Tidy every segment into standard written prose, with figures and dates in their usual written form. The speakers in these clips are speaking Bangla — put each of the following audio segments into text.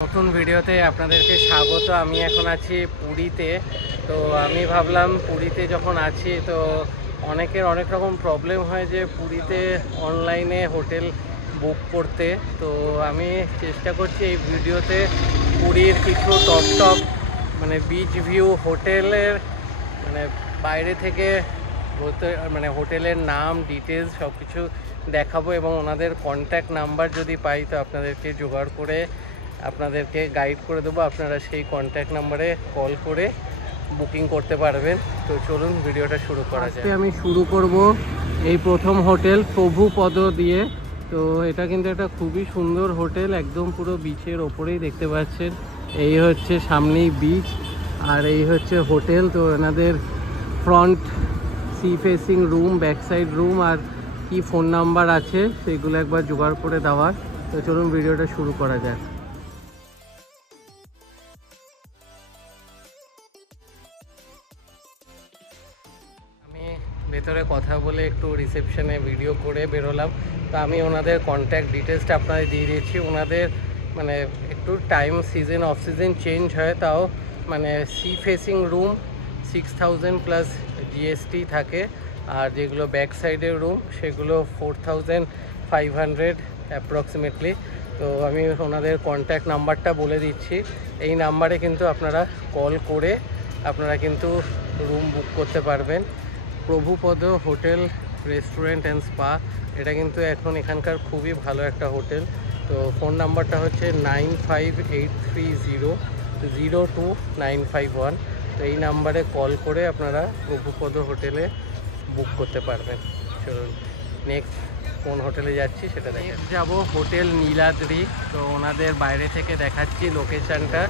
নতুন ভিডিওতে আপনাদেরকে স্বাগত। আমি এখন আছি পুরীতে। তো আমি ভাবলাম পুরীতে যখন আছি তো অনেকের অনেক রকম প্রবলেম হয় যে পুরীতে অনলাইনে হোটেল বুক করতে। তো আমি চেষ্টা করছি এই ভিডিওতে পুরীর কিছু টপ মানে বিচ ভিউ হোটেলের মানে বাইরে থেকে মানে হোটেলের নাম ডিটেলস সব কিছু দেখাবো এবং ওনাদের কন্ট্যাক্ট নাম্বার যদি পাই তো আপনাদেরকে জোগাড় করে আপনাদেরকে গাইড করে দেবো। আপনারা সেই কন্ট্যাক্ট নাম্বারে কল করে বুকিং করতে পারবেন। তো চলুন ভিডিওটা শুরু করা যায়। আমি শুরু করব এই প্রথম হোটেল প্রভুপদ দিয়ে। তো এটা কিন্তু একটা খুবই সুন্দর হোটেল, একদম পুরো বিচের ওপরেই দেখতে পাচ্ছেন। এই হচ্ছে সামনেই বিচ আর এই হচ্ছে হোটেল। তো এনাদের front sea facing room, back side room আর কি ফোন নাম্বার আছে সেগুলো একবার জোগাড় করে দেওয়ার। তো চলুন ভিডিওটা শুরু করা যাক। ভেতরে কথা বলে একটু রিসেপশনে ভিডিও করে বেরোলাম। তো আমি ওনাদের কন্ট্যাক্ট ডিটেলসটা আপনাদের দিয়ে দিয়েছি। ওনাদের মানে একটু time season off season change হয়, তাও মানে C facing room 6000 plus GST থাকে, আর যেগুলো ব্যাক সাইডের রুম সেগুলো 4500 অ্যাপ্রক্সিমেটলি। তো আমি ওনাদের কন্ট্যাক্ট নাম্বারটা বলে দিচ্ছি। এই নাম্বারে কিন্তু আপনারা কল করে আপনারা কিন্তু রুম বুক করতে পারবেন। Prabhupada hotel restaurant and spa, এটা কিন্তু এখন এখানকার খুবই ভালো একটা হোটেল। তো ফোন নাম্বারটা হচ্ছে 9583302951। তো এই নাম্বারে কল করে আপনারা প্রভুপদ হোটেলে বুক করতে পারবেন। চলুন নেক্সট কোন হোটেলে যাচ্ছি সেটা দেখে যাব। হোটেল নীলাদ্রি। তো ওনাদের বাইরে থেকে দেখাচ্ছি লোকেশানটা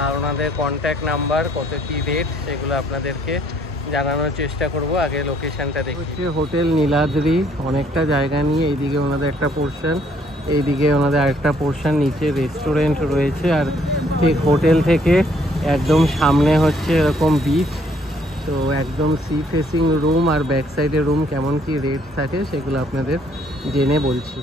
আর ওনাদের কন্ট্যাক্ট নাম্বার, কত কী রেট সেগুলো আপনাদেরকে জানানোর চেষ্টা করব। আগে লোকেশানটা দেখি। হোটেল নীলাদ্রি অনেকটা জায়গা নিয়ে, এইদিকে ওনাদের একটা পোর্শন, এইদিকে ওনাদের আরেকটা পোর্শন, নিচে রেস্টুরেন্ট রয়েছে আর ঠিক হোটেল থেকে একদম সামনে হচ্ছে এরকম বিচ। তো একদম সি ফেসিং রুম আর ব্যাক সাইডের রুম কেমন কি রেট থাকে সেগুলো আপনাদের জেনে বলছি।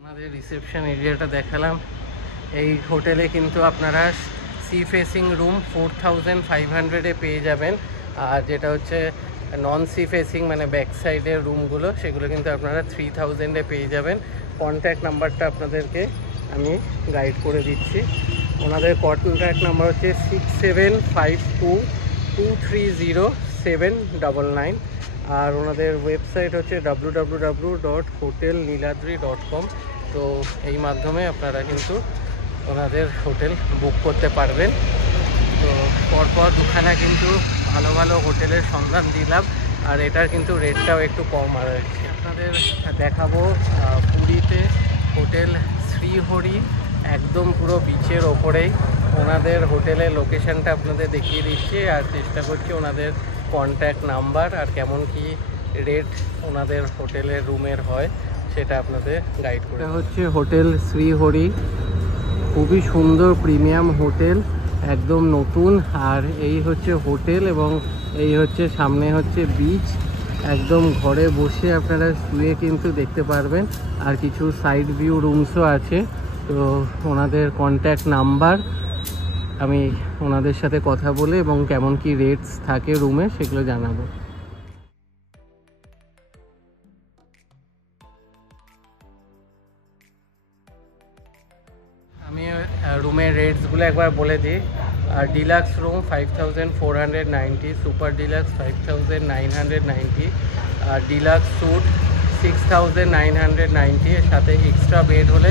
আমাদের রিসেপশন এরিয়াটা দেখালাম। এই হোটেলে কিন্তু আপনারা সি ফেসিং রুম 4500-এ পেয়ে যাবেন, আর যেটা হচ্ছে নন সি ফেসিং মানে ব্যাক সাইডের রুমগুলো সেগুলো কিন্তু আপনারা 3000-এ পেয়ে যাবেন। কন্ট্যাক্ট নাম্বারটা আপনাদেরকে আমি গাইড করে দিচ্ছি। ওনাদের কন্ট্যাক্ট নাম্বার হচ্ছে 6752230799 আর ওনাদের ওয়েবসাইট হচ্ছে www.hotelniladri.com। তো এই মাধ্যমে আপনারা কিন্তু ওনাদের হোটেল বুক করতে পারবেন। তো পরপর দুখানা কিন্তু ভালো ভালো হোটেলের সন্ধান দিলাম, আর এটার কিন্তু রেটটাও একটু কম রয়েছে। আপনাদের দেখাবো পুরীতে হোটেল শ্রীহরি, একদম পুরো বিচের ওপরেই। ওনাদের হোটেলের লোকেশানটা আপনাদের দেখিয়ে দিচ্ছি আর চেষ্টা করছি ওনাদের কন্ট্যাক্ট নাম্বার আর কেমন কি রেট ওনাদের হোটেলের রুমের হয় সেটা আপনাদের গাইড করে। এটা হচ্ছে হোটেল শ্রীহরি, খুবই সুন্দর প্রিমিয়াম হোটেল, একদম নতুন। আর এই হচ্ছে হোটেল এবং এই হচ্ছে সামনে হচ্ছে বিচ, একদম ঘরে বসে আপনারা শুয়ে কিন্তু দেখতে পারবেন। আর কিছু সাইড ভিউ রুমসও আছে। তো ওনাদের কন্ট্যাক্ট নাম্বার আমি ওনাদের সাথে কথা বলে এবং কেমন কি রেটস থাকে রুমে সেগুলো জানাবো। আমি রুমের রেটসগুলো একবার বলে দিই। আর ডিলাক্স রুম 5490, সুপার ডিলাক্স 5990, আর ডিলাক্স স্যুট 6990, এর সাথে এক্সট্রা বেড হলে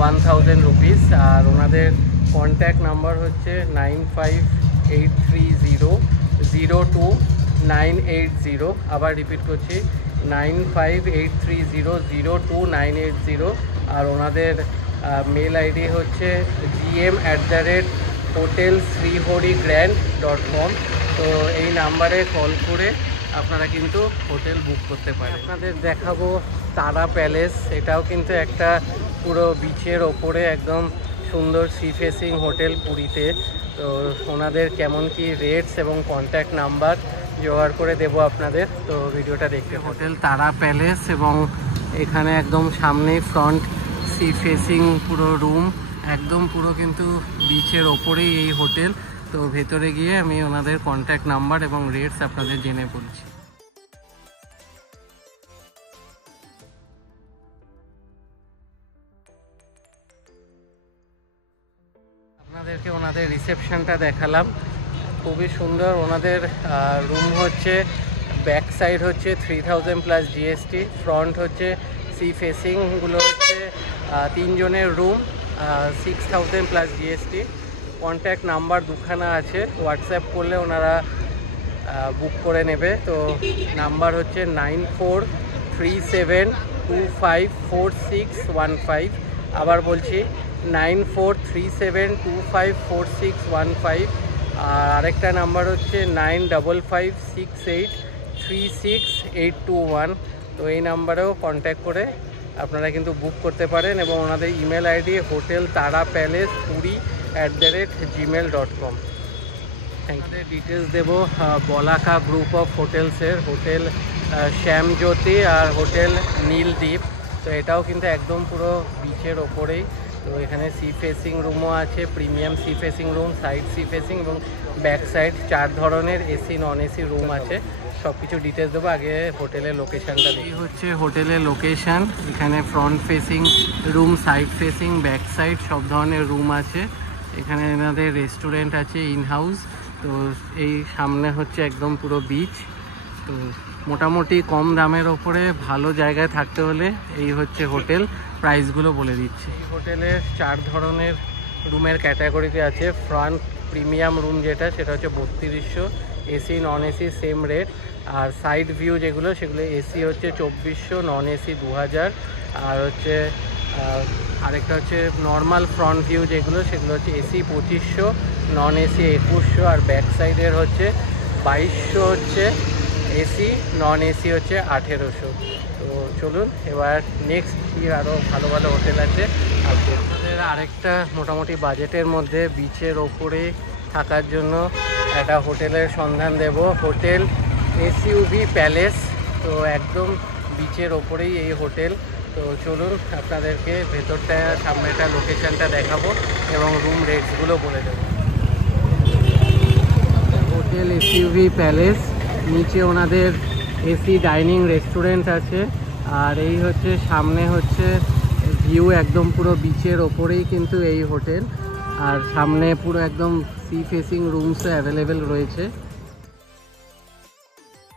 1000 রুপিস। আর ওনাদের কন্ট্যাক্ট নাম্বার হচ্ছে 9583002980। আবার রিপিট করছি 9583002980। আর ওনাদের মেল আইডি হচ্ছে gm@hotelsrihorigrand.com। তো এই নাম্বারে কল করে আপনারা কিন্তু হোটেল বুক করতে পারেন। আপনাদের দেখাবো তারা প্যালেস, এটাও কিন্তু একটা পুরো বিচের ওপরে একদম সুন্দর সি ফেসিং হোটেল পুরীতে। তো ওনাদের কেমন কি রেটস এবং কন্ট্যাক্ট নাম্বার জোগাড় করে দেবো আপনাদের। তো ভিডিওটা দেখতে। হোটেল তারা প্যালেস, এবং এখানে একদম সামনেই ফ্রন্ট সি ফেসিং পুরো রুম, একদম পুরো কিন্তু বিচের ওপরেই এই হোটেল। তো ভেতরে গিয়ে আমি ওনাদের কন্ট্যাক্ট নাম্বার এবং রেটস আপনাদের জেনে বলছি। আপনাদেরকে ওনাদের রিসেপশনটা দেখালাম, খুবই সুন্দর। ওনাদের রুম হচ্ছে ব্যাক সাইড হচ্ছে 3000 প্লাস জিএসটি, ফ্রন্ট হচ্ছে সি ফেসিংগুলো হচ্ছে 3 জনের room 6000 plus GST. Contact number দুখানা আছে, হোয়াটসঅ্যাপ করলে ওনারা বুক করে নেবে। তো নাম্বার হচ্ছে 9437254615। আবার বলছি 9437254615। আর আরেকটা নাম্বার হচ্ছে 9556836821। তো এই নাম্বারেও কন্ট্যাক্ট করে আপনারা কিন্তু বুক করতে পারেন, এবং ওনাদের ইমেল আইডি hoteltaraPuri@gmail.com। আমাদের ডিটেলস দেবো বলাকা গ্রুপ অফ হোটেলসের, হোটেল শ্যামজ্যোতি আর হোটেল নীলদ্বীপ। তো এটাও কিন্তু একদম পুরো বিচের ওপরেই। তো এখানে সি ফেসিং রুমও আছে, premium C facing room, side sea facing এবং ব্যাক সাইড 4 ধরনের এসি নন এসি রুম আছে। সব কিছু ডিটেলস দেবো, আগে হোটেলের লোকেশানটা। এই হচ্ছে হোটেলের লোকেশান। এখানে front facing room, side facing, back side সব ধরনের রুম আছে। এখানে এনাদের রেস্টুরেন্ট আছে ইন হাউস। তো এই সামনে হচ্ছে একদম পুরো বিচ। তো মোটামুটি কম দামের ওপরে ভালো জায়গায় থাকতে হলে এই হচ্ছে হোটেল। প্রাইসগুলো বলে দিচ্ছি। এই হোটেলের 4 ধরনের রুমের ক্যাটাগরিতে আছে। ফ্রন্ট প্রিমিয়াম রুম যেটা, সেটা হচ্ছে 3200, AC non AC same rate. আর সাইড ভিউ যেগুলো, সেগুলো এসি হচ্ছে 2400, নন এসি 2000। আর হচ্ছে আরেকটা হচ্ছে নর্মাল ফ্রন্ট ভিউ যেগুলো, সেগুলো হচ্ছে এসি 2500, নন এসি 2100। আর ব্যাক সাইডের হচ্ছে 2200 হচ্ছে এসি, নন এসি হচ্ছে 1800। তো চলুন এবার নেক্সট কি আরও ভালো ভালো হোটেল আছে আপনাদের আরেকটা মোটামুটি বাজেটের মধ্যে বিচের ওপরে থাকার জন্য একটা হোটেলের সন্ধান দেব। Hotel SUV palace. তো একদম বিচের ওপরেই এই হোটেল। তো চলুন আপনাদেরকে ভেতরটা, সামনেটা, লোকেশানটা দেখাবো এবং রুম রেটসগুলো বলে দেবো। হোটেল এসইউভি প্যালেস, নিচে ওনাদের এসি ডাইনিং রেস্টুরেন্ট আছে। আর এই হচ্ছে সামনে হচ্ছে ভিউ, একদম পুরো বিচের ওপরেই কিন্তু এই হোটেল। আর সামনে পুরো একদম সি ফেসিং রুমসও অ্যাভেলেবেল রয়েছে।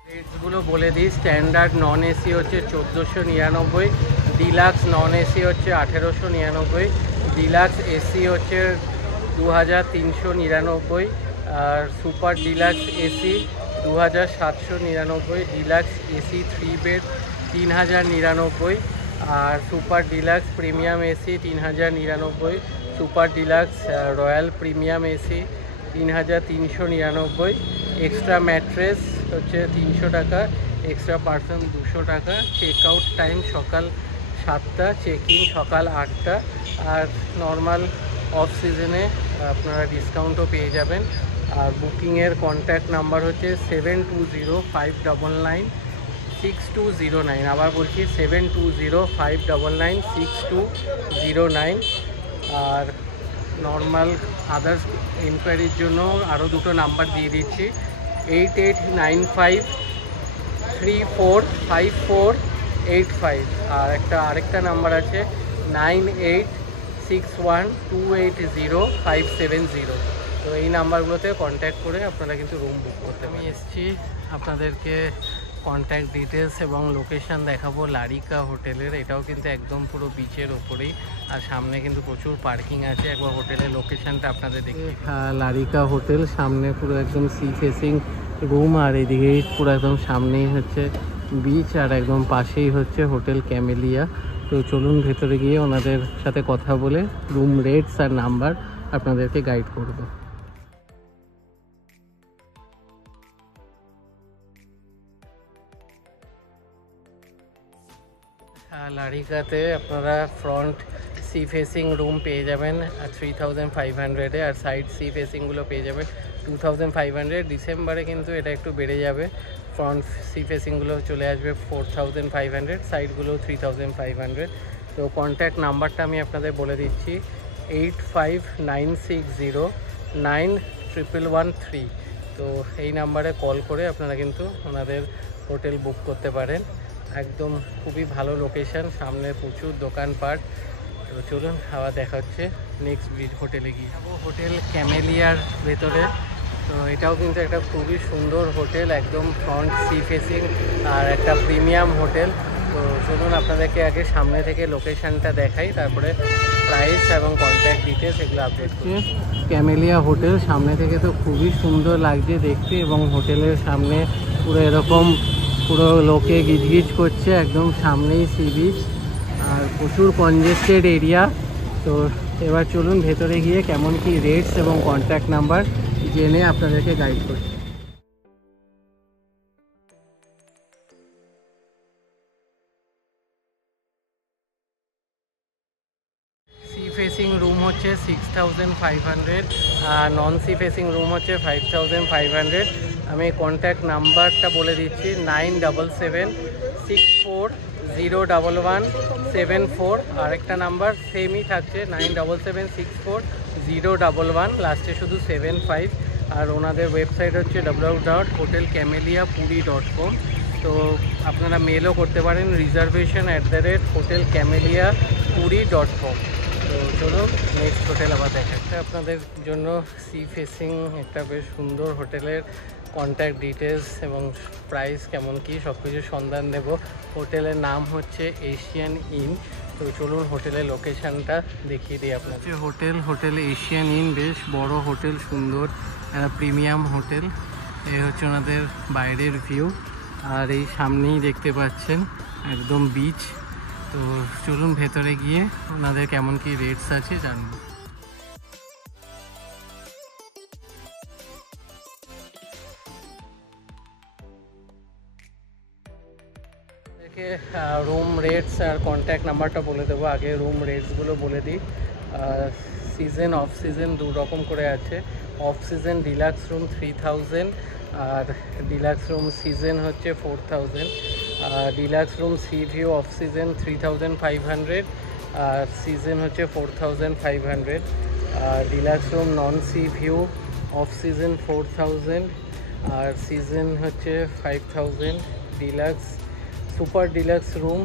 রেটসগুলো বলে দিই। স্ট্যান্ডার্ড নন এসি হচ্ছে 1499, ডিলাক্স নন এসি হচ্ছে 1899, ডিলাক্স এসি হচ্ছে 2399, আর super deluxe AC 2799, deluxe AC 3 bed 3099, আর super deluxe premium AC 3099, super deluxe royal premium AC 3399, extra mattress হচ্ছে 300 টাকা, এক্সট্রা পার্সন 200 টাকা। চেক আউট টাইম সকাল 7টা, চেক ইন সকাল 8টা। আর নর্মাল অফ সিজনে আপনারা ডিসকাউন্টও পেয়ে যাবেন। আর বুকিংয়ের কন্ট্যাক্ট নাম্বার হচ্ছে 7205996209। আবার বলছি 7205996209। আর নর্মাল আদার্স ইনকোয়ারির জন্য আরও দুটো নাম্বার দিয়ে দিচ্ছি, 8895345485। আর আরেকটা নাম্বার আছে 9861280570। তো এই নাম্বারগুলোতে কন্ট্যাক্ট করে আপনারা কিন্তু রুম বুক করতে। আমি এসেছি আপনাদেরকে কন্ট্যাক্ট ডিটেলস এবং লোকেশান দেখাবো লারিকা হোটেলের। এটাও কিন্তু একদম পুরো বিচের ওপরেই, আর সামনে কিন্তু প্রচুর পার্কিং আছে। একবার হোটেলের লোকেশানটা আপনাদের দেখি। লারিকা হোটেল, সামনে পুরো একদম সি ফেসিং রুম, আর এদিকে পুরো একদম সামনেই হচ্ছে বিচ, আর একদম পাশেই হচ্ছে হোটেল ক্যামেলিয়া। তো চলুন ভেতরে গিয়ে ওনাদের সাথে কথা বলে রুম রেটস আর নাম্বার আপনাদেরকে গাইড করব। লারিকাতে আপনারা ফ্রন্ট সি ফেসিং রুম পেয়ে যাবেন 3500-এ, আর সাইড সি ফেসিংগুলো পেয়ে যাবেন 2500। ডিসেম্বরে কিন্তু এটা একটু বেড়ে যাবে, ফ্রন্ট সি ফেসিংগুলো চলে আসবে 4500, সাইডগুলো 3500। তো কন্ট্যাক্ট নাম্বারটা আমি আপনাদের বলে দিচ্ছি, 8596091113। তো এই নাম্বারে কল করে আপনারা কিন্তু ওনাদের হোটেল বুক করতে পারেন। একদম খুবই ভালো লোকেশন, সামনে প্রচুর দোকানপাট। তো চলুন আবার দেখা হচ্ছে নেক্সট হোটেলে গিয়ে। হোটেল ক্যামেলিয়ার ভেতরে। তো এটাও কিন্তু একটা খুবই সুন্দর হোটেল, একদম ফ্রন্ট সি ফেসিং আর একটা প্রিমিয়াম হোটেল। তো চলুন আপনাদেরকে আগে সামনে থেকে লোকেশনটা দেখাই, তারপরে প্রাইস এবং কন্ট্যাক্ট ডিটেলস এগুলো আপডেট করি। ক্যামেলিয়া হোটেল সামনে থেকে তো খুবই সুন্দর লাগছে দেখতে, এবং হোটেলের সামনে পুরো এরকম পুরো লোকে গিজগিজ করছে, একদম সামনেই সি বিচ আর প্রচুর কনজেস্টেড এরিয়া। তো এবার চলুন ভেতরে গিয়ে কেমন কি রেটস এবং কন্ট্যাক্ট নাম্বার জেনে আপনাদেরকে গাইড করছি। সি ফেসিং রুম হচ্ছে 6500, আর নন সি ফেসিং রুম হচ্ছে 5500। আমি কন্ট্যাক্ট নাম্বারটা বলে দিচ্ছি, 9776401174। আরেকটা নাম্বার সেমই থাকছে, 97764011, লাস্টে শুধু 75। আর ওনাদের ওয়েবসাইট হচ্ছে www.hotelcamelliapuri.com। তো আপনারা মেলও করতে পারেন, reservation@hotelcamelliapuri.com। তো চলুন নেক্সট হোটেল আবার দেখাচ্ছে আপনাদের জন্য। সি ফেসিং একটা বেশ সুন্দর হোটেলের কন্ট্যাক্ট ডিটেলস এবং প্রাইস কেমন কি সব কিছু সন্ধান দেব। হোটেলের নাম হচ্ছে এশিয়ান ইন। তো চলুন হোটেলের লোকেশানটা দেখিয়ে দিই আপনাদের। হোটেল এশিয়ান ইন, বেশ বড় হোটেল, সুন্দর প্রিমিয়াম হোটেল। এই হচ্ছে ওনাদের বাইরের ভিউ, আর এই সামনেই দেখতে পাচ্ছেন একদম বিচ। তো চলুন ভেতরে গিয়ে ওনাদের কেমন কি রেটস আছে জানবো। রুম রেটস আর কন্ট্যাক্ট নাম্বারটা বলে দেবো। আগে রুম রেটসগুলো বলে দিই। সিজন অফ সিজন দু রকম করে আছে। অফ সিজন ডিলাক্স রুম 3000, আর ডিলাক্স রুম সিজন হচ্ছে 4000। Deluxe room C view off season 3500, আর সিজন হচ্ছে 4500। ডিলাক্স রুম নন সি ভিউ অফ সিজন 4000, আর সিজন হচ্ছে 5000। Deluxe super deluxe room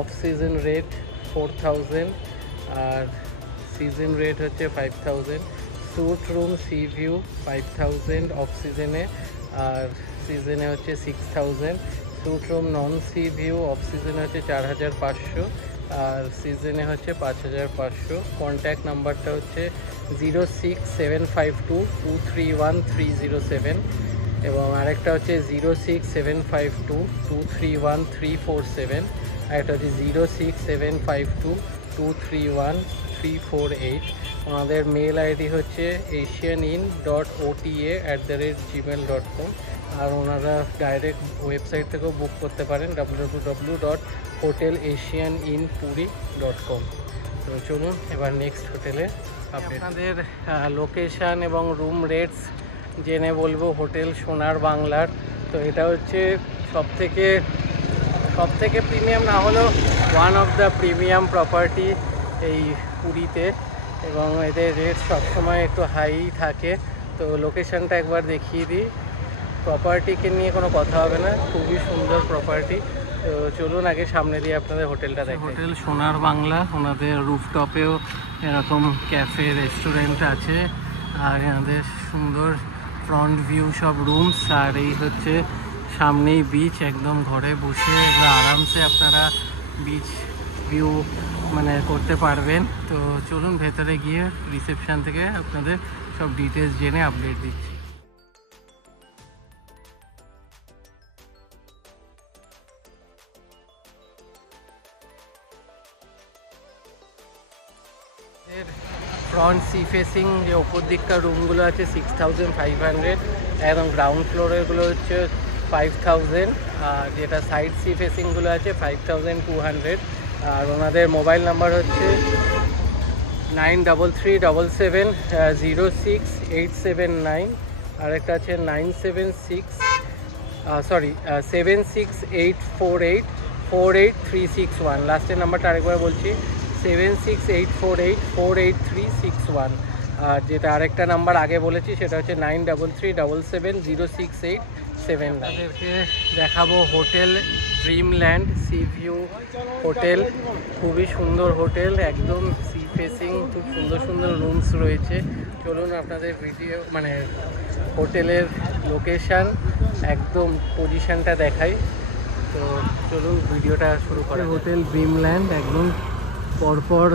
off season rate 4000, আর সিজন রেট হচ্ছে 5000। Sweet room C view 5000 of সিজনে, আর সিজনে হচ্ছে 6000। Sweet room non C view of সিজনে হচ্ছে 4500, আর সিজনে হচ্ছে 5500। কন্ট্যাক্ট নাম্বারটা হচ্ছে 06752231307, এবং আরেকটা হচ্ছে 06752231347, আরেকটা হচ্ছে 06752231348। ওনাদের মেল আইডি হচ্ছে asianin.ota@gmail.com, আর ওনারা ডাইরেক্ট ওয়েবসাইট থেকেও বুক করতে পারেন, www.hotelasianinpuri.com। তো চলুন এবার নেক্সট হোটেলে আপনাদের লোকেশান এবং রুম রেটস জেনে বলবো। হোটেল সোনার বাংলার। তো এটা হচ্ছে সব থেকে প্রিমিয়াম, না হলেও one of the premium property এই পুরীতে, এবং এদের রেট সবসময় একটু হাই থাকে। তো লোকেশানটা একবার দেখিয়ে দিই। প্রপার্টিকে নিয়ে কোনো কথা হবে না, খুবই সুন্দর প্রপার্টি। তো চলুন আগে সামনে দিয়ে আপনাদের হোটেলটা দেখি। হোটেল সোনার বাংলা, ওনাদের রুফটপেও এরকম ক্যাফে রেস্টুরেন্ট আছে, আর এনাদের সুন্দর ফ্রন্ট ভিউ সব রুমস, আর এই হচ্ছে সামনেই বিচ। একদম ঘরে বসে আরামসে আপনারা বিচ ভিউ করতে পারবেন। তো চলুন ভেতরে গিয়ে রিসেপশন থেকে আপনাদের সব ডিটেলস জেনে আপডেট দিচ্ছি। ফ্রন্ট সি ফেসিং যে ওপর দিককার রুমগুলো আছে 6500, এবং গ্রাউন্ড ফ্লোরেরগুলো হচ্ছে 5000, আর যেটা সাইড সি ফেসিংগুলো আছে 5200। আর ওনাদের মোবাইল নাম্বার হচ্ছে 9337706879, আরেকটা আছে 7684848361, লাস্টের নাম্বারটা আরেকবার বলছি 7684848361। আর যেটা আরেকটা নাম্বার আগে বলেছি সেটা হচ্ছে 9337706879। তাদেরকে দেখাবো hotel Dreamland C view hotel. খুবই সুন্দর হোটেল, একদম সি ফেসিং, খুব সুন্দর সুন্দর রুমস রয়েছে। চলুন আপনাদের ভিডিও মানে হোটেলের লোকেশান একদম পজিশানটা দেখাই। তো চলুন ভিডিওটা শুরু করা। হোটেল ড্রিমল্যান্ড একদম পরপর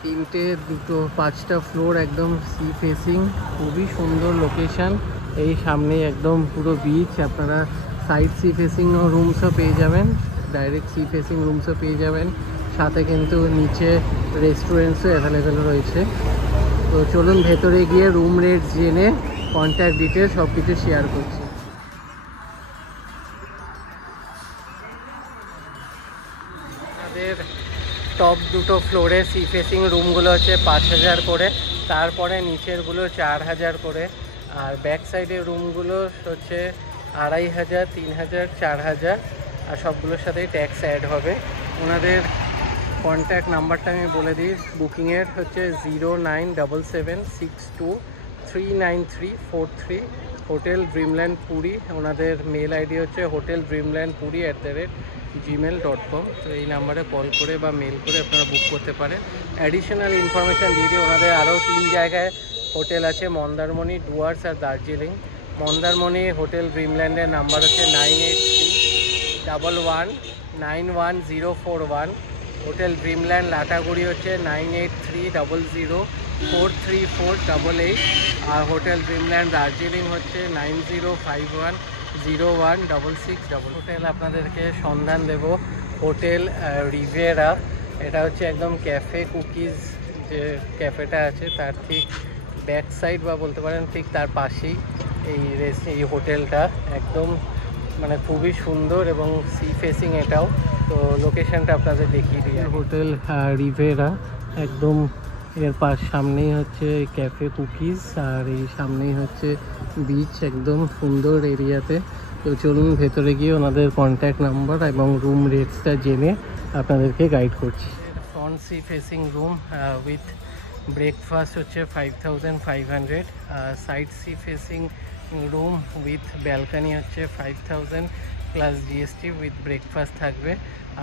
3টে 2টো 5টা ফ্লোর, একদম সি ফেসিং, খুবই সুন্দর লোকেশান। এই সামনে একদম পুরো বিচ, আপনারা সাইড সি ফেসিং রুমসও পেয়ে যাবেন, ডাইরেক্ট সি ফেসিং রুমসও পেয়ে যাবেন, সাথে কিন্তু নিচে রেস্টুরেন্টসও অ্যাভেলেবেল রয়েছে। তো চলুন ভেতরে গিয়ে রুম রেট জেনে কন্ট্যাক্ট ডিটেলস সব কিছু শেয়ার করছি। আমাদের টপ 2টো ফ্লোরে সি ফেসিং রুমগুলো হচ্ছে 5000 করে, তারপরে নিচেরগুলো 4000 করে, আর ব্যাক সাইডের রুমগুলো হচ্ছে 2500, 3000, 4000, আর সবগুলোর সাথেই ট্যাক্স অ্যাড হবে। ওনাদের কন্ট্যাক্ট নাম্বারটা আমি বলে দিই, বুকিংয়ের হচ্ছে 097762399343, হোটেল ড্রিমল্যান্ড পুরী। ওনাদের মেল আইডি হচ্ছে hoteldreamlandpuri@gmail.com। তো এই নাম্বারে কল করে বা মেল করে আপনারা বুক করতে পারেন। অ্যাডিশনাল ইনফরমেশান দিয়ে দিই, ওনাদের আরও 3 জায়গায় হোটেল আছে, মন্দারমণি, ডুয়ার্স আর দার্জিলিং। মন্দারমণি হোটেল ড্রিমল্যান্ডের নাম্বার হচ্ছে 9831191041। হোটেল ড্রিমল্যান্ড লাটাগুড়ি হচ্ছে 9830043488, আর হোটেল ড্রিমল্যান্ড দার্জিলিং হচ্ছে 9051016666। হোটেল আপনাদেরকে সন্ধান দেব হোটেল রিভেরা। এটা হচ্ছে একদম ক্যাফে কুকিজ যে ক্যাফেটা আছে তার ঠিক ব্যাক সাইড বা বলতে পারেন ঠিক তার পাশেই এই হোটেলটা, একদম মানে খুবই সুন্দর এবং সি ফেসিং এটাও। তো লোকেশনটা আপনাদের দেখিয়ে দিই। হোটেল রিভেরা একদম এর সামনেই হচ্ছে ক্যাফে কুকিজ, আর এই সামনেই হচ্ছে বিচ, একদম সুন্দর এরিয়াতে। তো চলুন ভেতরে গিয়ে ওনাদের কন্ট্যাক্ট নাম্বার এবং রুম রেটসটা জেনে আপনাদেরকে গাইড করছি। Front sea facing room with breakfast হচ্ছে 5500, side sea facing room with balcony হচ্ছে 5000 প্লাস জিএসটি উইথ ব্রেকফাস্ট থাকবে,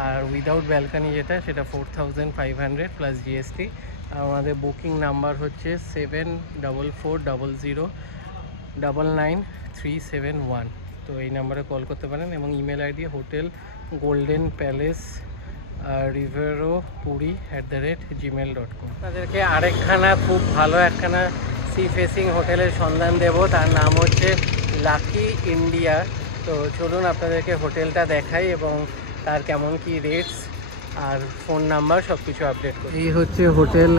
আর উইদাউট ব্যালকানি যেটা সেটা 4500 প্লাস জিএসটি। আর আমাদের বুকিং নাম্বার হচ্ছে 7444099371। তো এই নাম্বারে কল করতে পারেন, এবং email ID hotel golden palace রিভেরো puri@gmail.com। তাদেরকে আরেকখানা খুব ভালো একখানা সি ফেসিং হোটেলের সন্ধান দেব, তার নাম হচ্ছে লাকি ইন্ডিয়া। তো চলুন আপনাদেরকে হোটেলটা দেখাই এবং তার কেমন কি রেটস আর ফোন নাম্বার সব কিছু আপডেট করি। এই হচ্ছে হোটেল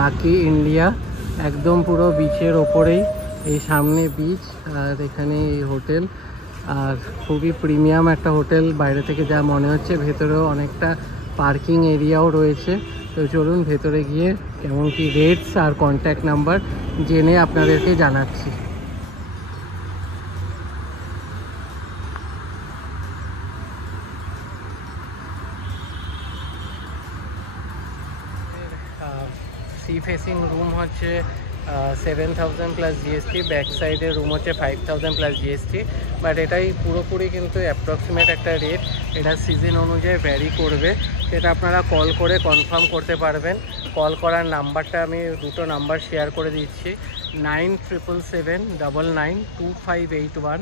লাকি ইন্ডিয়া, একদম পুরো বিচের ওপরেই, এই সামনে বিচ আর এখানে এই হোটেল। আর খুবই প্রিমিয়াম একটা হোটেল বাইরে থেকে যা মনে হচ্ছে, ভেতরেও অনেকটা পার্কিং এরিয়াও রয়েছে। তো চলুন ভেতরে গিয়ে কেমন কি রেটস আর কন্ট্যাক্ট নাম্বার জেনে আপনাদেরকে জানাচ্ছি। সি ফেসিং রুম হচ্ছে 7000 প্লাস জিএসটি, ব্যাক সাইডের রুম হচ্ছে 5000 প্লাস জিএসটি। বাট এটাই পুরোপুরি কিন্তু অ্যাপ্রক্সিমেট একটা রেট, এটা সিজন অনুযায়ী ভ্যারি করবে, সেটা আপনারা কল করে কনফার্ম করতে পারবেন। কল করার নাম্বারটা আমি 2টো নাম্বার শেয়ার করে দিচ্ছি, 9777992581,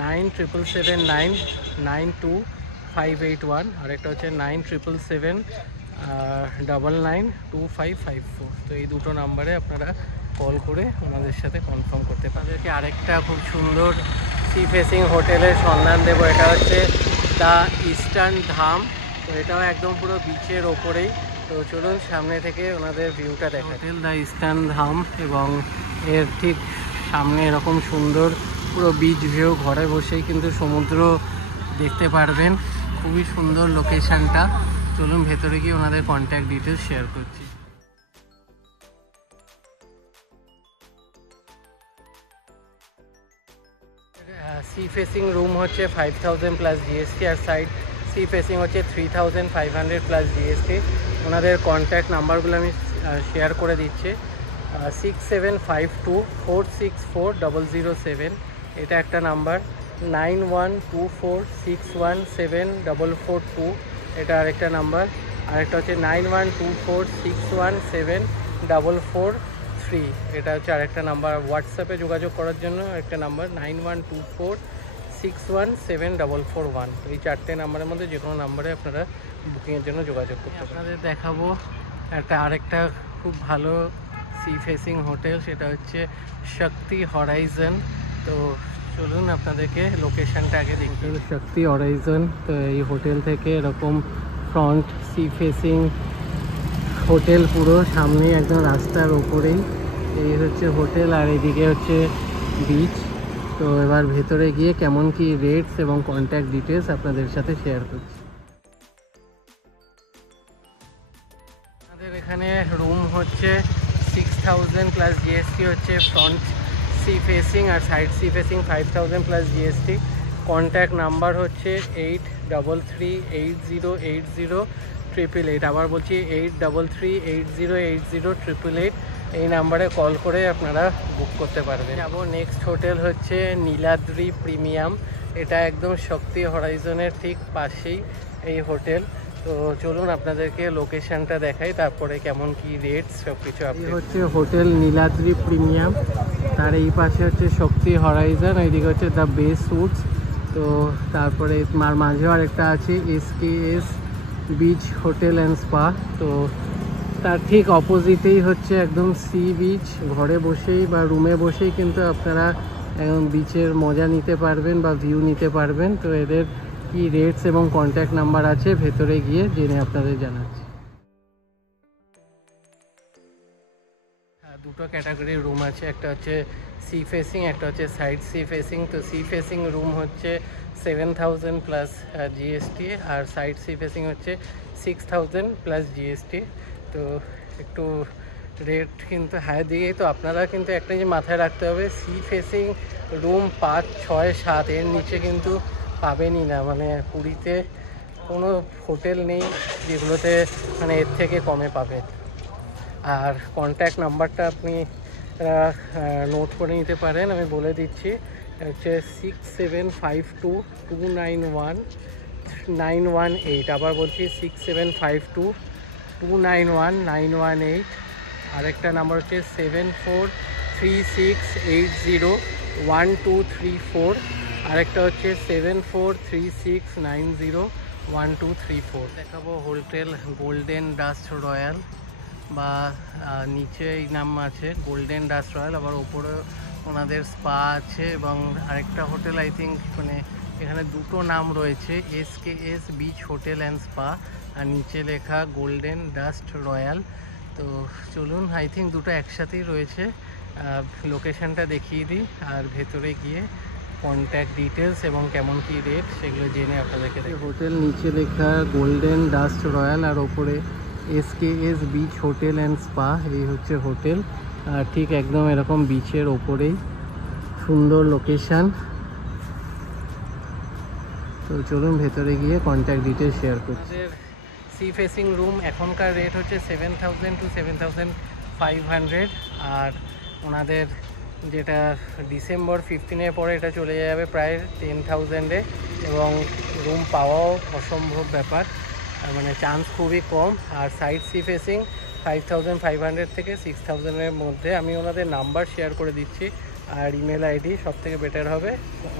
9777992581, আরেকটা হচ্ছে 9777992554। তো এই 2টো নাম্বারে আপনারা কল করে ওনাদের সাথে কনফার্ম করতে পারেন। তাদেরকে আরেকটা খুব সুন্দর সি ফেসিং হোটেলের সন্ধান দেবো, এটা হচ্ছে দ্য ইস্টার্ন ধাম। তো এটাও একদম পুরো বিচের ওপরেই। তো চলুন সামনে থেকে ওনাদের ভিউটা দেখা। হোটেল দ্য ইস্টার্ন ধাম, এবং এর ঠিক সামনে এরকম সুন্দর পুরো বিচ ভিউ, ঘরে বসেই কিন্তু সমুদ্র দেখতে পারবেন, খুবই সুন্দর লোকেশানটা। চলুন ভেতরে গিয়ে ওনাদের কন্ট্যাক্ট ডিটেলস শেয়ার করছি। সি ফেসিং রুম হচ্ছে 5000 প্লাস জিএসটি, আর সাইড সি ফেসিং হচ্ছে 3500 প্লাস জিএসটি। ওনাদের কন্ট্যাক্ট নাম্বারগুলো আমি শেয়ার করে দিচ্ছি। 6752464007 এটা একটা নাম্বার, 9124617442 এটা আরেকটা নাম্বার, আরেকটা হচ্ছে 9124617443 এটা হচ্ছে আরেকটা নাম্বার। হোয়াটসঅ্যাপে যোগাযোগ করার জন্য একটা নাম্বার 9124617441। এই 4টে নাম্বারের মধ্যে যে কোনো নাম্বারে আপনারা বুকিংয়ের জন্য যোগাযোগ করতে পারেন। আপনাদের দেখাবো আরেকটা খুব ভালো সি ফেসিং হোটেল, সেটা হচ্ছে শক্তি হরাইজন। তো চলুন আপনাদেরকে লোকেশনটা আগে দেখি। শক্তি হরাইজন, তো এই হোটেল থেকে এরকম ফ্রন্ট সি ফেসিং হোটেল, পুরো সামনে একদম রাস্তার ওপরেই এই হচ্ছে হোটেল, আর এদিকে হচ্ছে বিচ। তো এবার ভেতরে গিয়ে কেমন কি রেটস এবং কন্ট্যাক্ট ডিটেলস আপনাদের সাথে শেয়ার করছি। আমাদের এখানে রুম হচ্ছে 6000 প্লাস জিএসটি হচ্ছে ফ্রন্ট সি ফেসিং, আর side sea facing 5000 plus GST. Contact number হচ্ছে 8338080888। আবার বলছি 8338080888। এই নাম্বারে কল করে আপনারা বুক করতে পারবেন। যাব নেক্সট হোটেল হচ্ছে নীলাদ্রি প্রিমিয়াম, এটা একদম শক্তি হরাইজনের ঠিক পাশেই এই হোটেল। তো চলুন আপনাদেরকে লোকেশনটা দেখাই, তারপরে কেমন কি রেটস সব কিছু। আপনি হচ্ছে হোটেল নীলাদ্রি প্রিমিয়াম, তার এই পাশে হচ্ছে শক্তি হরাইজন, এইদিকে হচ্ছে দ্য বে স্যুটস। তো তারপরে মাঝেও আরেকটা আছে SKS beach hotel and spa. তো তার ঠিক অপোজিটেই হচ্ছে একদম সি বিচ, ঘরে বসেই বা রুমে বসেই কিন্তু আপনারা একদম বিচের মজা নিতে পারবেন বা ভিউ নিতে পারবেন। তো এদের কি রেটস এবং কন্ট্যাক্ট নাম্বার আছে ভেতরে গিয়ে জেনে আপনাদের জানাচ্ছি। দুটো ক্যাটাগরির রুম আছে, একটা হচ্ছে সি ফেসিং, একটা হচ্ছে সাইড সি ফেসিং। তো সি ফেসিং রুম হচ্ছে 7000 প্লাস জিএসটি, আর সাইড সি ফেসিং হচ্ছে 6000 প্লাস জিএসটি। তো একটু রেট কিন্তু হাই দিকেই। তো আপনারা কিন্তু একটা যে মাথায় রাখতে হবে, সি ফেসিং রুম 5, 6, 7 এর নিচে কিন্তু পাবেনই না। মানে পুরীতে কোনো হোটেল নেই যেগুলোতে মানে এর থেকে কমে পাবেন। আর কন্ট্যাক্ট নাম্বারটা আপনি নোট করে নিতে পারেন, আমি বলে দিচ্ছি। হচ্ছে 6752291918। আবার বলছি 6752291918। আরেকটা নাম্বার হচ্ছে 7436801234। আরেকটা হচ্ছে 7436901234। দেখাবো হোটেল গোল্ডেন ডাস্ট রয়্যাল, বা নিচে এই নাম আছে গোল্ডেন ডাস্ট রয়্যাল, আবার ওপরে ওনাদের স্পা আছে। এবং আরেকটা হোটেল আই থিঙ্ক, মানে এখানে দুটো নাম রয়েছে, SKS beach hotel and spa, আর নিচে লেখা গোল্ডেন ডাস্ট রয়্যাল। তো চলুন, আই থিঙ্ক দুটো একসাথেই রয়েছে। লোকেশনটা দেখিয়ে দিই, আর ভেতরে গিয়ে কন্ট্যাক্ট ডিটেলস এবং কেমন কি রেট সেগুলো জেনে আপনাদেরকে। হোটেল নিচে লেখা গোল্ডেন ডাস্ট রয়্যাল, আর ওপরে SKS beach hotel and spa. এই হচ্ছে হোটেল, আর ঠিক একদম এরকম বিচের ওপরেই, সুন্দর লোকেশান। তো চলুন ভেতরে গিয়ে কন্ট্যাক্ট ডিটেলস শেয়ার করছি। সি ফেসিং রুম এখনকার রেট হচ্ছে 7000 to 7500, আর ওনাদের যেটা ডিসেম্বর 15-এর পরে এটা চলে যাবে প্রায় 10,000-এ, এবং রুম পাওয়াও অসম্ভব ব্যাপার, মানে চান্স খুবই কম। আর সাইড সি ফেসিং 5500 থেকে 6000-এর মধ্যে। আমি ওনাদের নাম্বার শেয়ার করে দিচ্ছি, আর ইমেল আইডি। সব থেকে বেটার হবে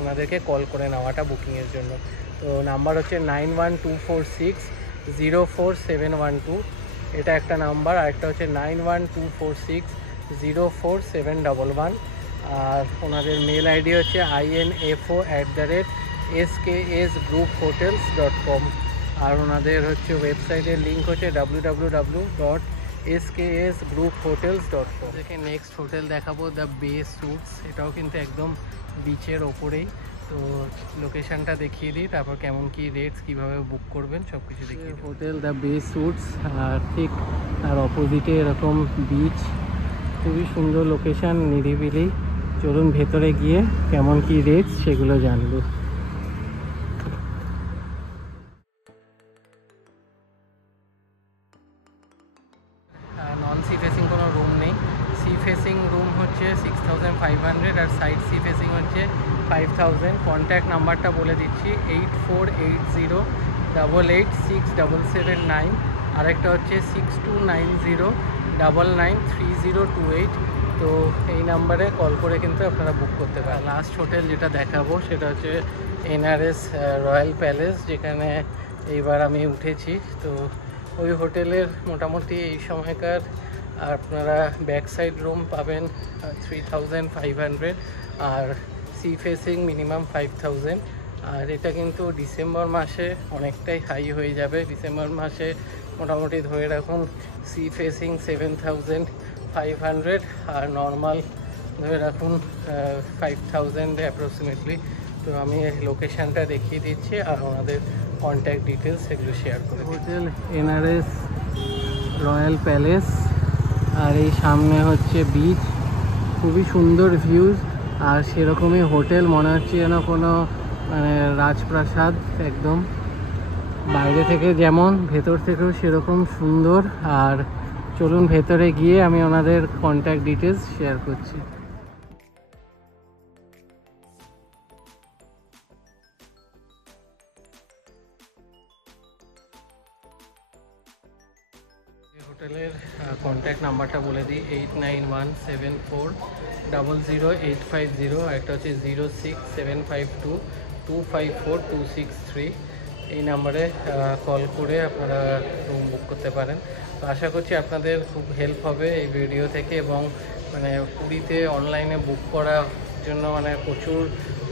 ওনাদেরকে কল করে নেওয়াটা বুকিংয়ের জন্য। তো নাম্বার হচ্ছে 9124604712, এটা একটা নাম্বার। আরেকটা হচ্ছে 9124604711। আর ওনাদের মেল আইডি হচ্ছে info@skasgrouphotels.com। আর ওনাদের হচ্ছে ওয়েবসাইটের লিঙ্ক হচ্ছে www.skasgrouphotels.com। দেখে নেক্সট হোটেল দেখাবো দ্য বে স্যুটস, এটাও কিন্তু একদম বিচের ওপরেই। তো লোকেশনটা দেখিয়ে দিই, তারপর কেমন কি রেটস, কীভাবে বুক করবেন সব কিছু দেখিয়ে। হোটেল দ্য বে স্যুটস, আর ঠিক তার অপোজিটে এরকম বিচ, খুবই সুন্দর লোকেশান, নিরিবিলি। চলুন ভেতরে গিয়ে কেমন কি রেট সেগুলো জানবো। নন সি ফেসিং কোনো রুম নেই। সি ফেসিং রুম হচ্ছে 6500 আর সাইড সি ফেসিং হচ্ছে 5000। কন্ট্যাক্ট নাম্বারটা বলে দিচ্ছি 8480886779, আরেকটা হচ্ছে 6290993028। তো এই নাম্বারে কল করে কিন্তু আপনারা বুক করতে পারেন। লাস্ট হোটেল যেটা দেখাবো সেটা হচ্ছে NRS রয়্যাল প্যালেস, যেখানে এইবার আমি উঠেছি। তো ওই হোটেলের মোটামুটি এই সময়কার আপনারা ব্যাক সাইড রুম পাবেন 3500 আর সি ফেসিং মিনিমাম 5000। আর এটা কিন্তু ডিসেম্বর মাসে অনেকটাই হাই হয়ে যাবে। ডিসেম্বর মাসে মোটামুটি ধরে রাখুন সি ফেসিং 7500 আর নর্মাল ধরে রাখুন 5000 অ্যাপ্রক্সিমেটলি। তো আমি লোকেশানটা দেখিয়ে দিচ্ছি আর ওনাদের কন্ট্যাক্ট ডিটেলস এগুলো শেয়ার করে। হোটেল NRS রয়্যাল প্যালেস, আর এই সামনে হচ্ছে বিচ, খুবই সুন্দর ভিউজ। আর সেরকমই হোটেল, মনে হচ্ছে যেন কোনো মানে রাজপ্রাসাদ একদম, বাইরে থেকে যেমন ভেতর থেকেও সেরকম সুন্দর। আর চলুন ভেতরে গিয়ে আমি ওনাদের কন্ট্যাক্ট ডিটেলস শেয়ার করছি। হোটেলের কন্ট্যাক্ট নাম্বারটা বলে দিই 8917400850, আর একটা হচ্ছে 06752254263। এই নাম্বারে কল করে আপনারা রুম বুক করতে পারেন। তো আশা করছি আপনাদের খুব হেল্প হবে এই ভিডিও থেকে। এবং মানে পুরীতে অনলাইনে বুক করার জন্য মানে প্রচুর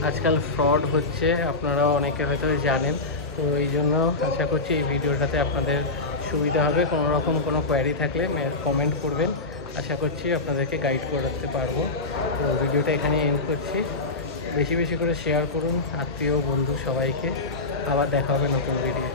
আজকাল ফ্রড হচ্ছে, আপনারা অনেকে হয়তো জানেন। তো এই জন্য আশা করছি এই ভিডিওটাতে আপনাদের সুবিধা হবে। কোনো রকম কোনো কোয়ারি থাকলে কমেন্ট করবেন, আশা করছি আপনাদেরকে গাইড করাতে পারবো। তো ভিডিওটা এখানে এন্ড করছি। বেশি বেশি করে শেয়ার করুন আত্মীয় বন্ধু সবাইকে। আবার দেখা হবে নতুন ভিডিও।